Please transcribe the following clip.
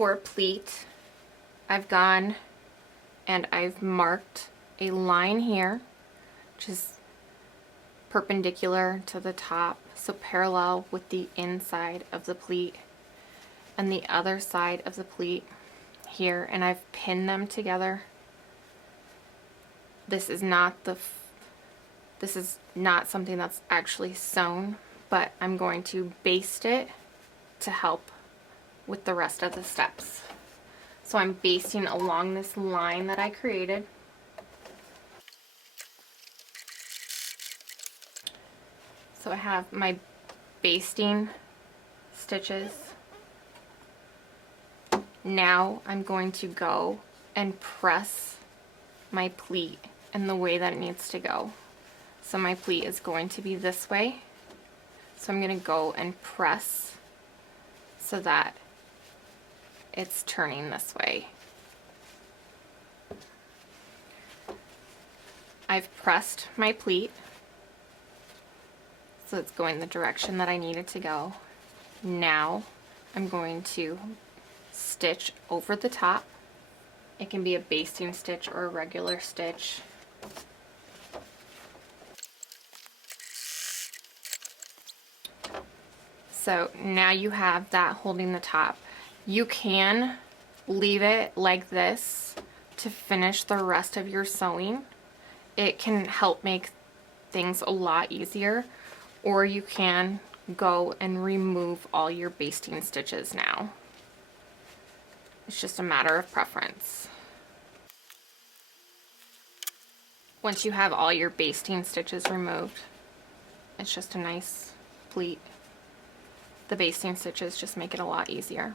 for a pleat, I've gone and I've marked a line here, which is perpendicular to the top, so parallel with the inside of the pleat, and the other side of the pleat here, and I've pinned them together. This is not something that's actually sewn, but I'm going to baste it to help with the rest of the steps. So I'm basting along this line that I created. So I have my basting stitches. Now I'm going to go and press my pleat in the way that it needs to go. So my pleat is going to be this way. So I'm going to go and press so that it's turning this way. I've pressed my pleat so it's going the direction that I need it to go. Now I'm going to stitch over the top. It can be a basting stitch or a regular stitch. So now you have that holding the top. You can leave it like this to finish the rest of your sewing. It can help make things a lot easier, or you can go and remove all your basting stitches now. It's just a matter of preference. Once you have all your basting stitches removed, it's just a nice pleat. The basting stitches just make it a lot easier.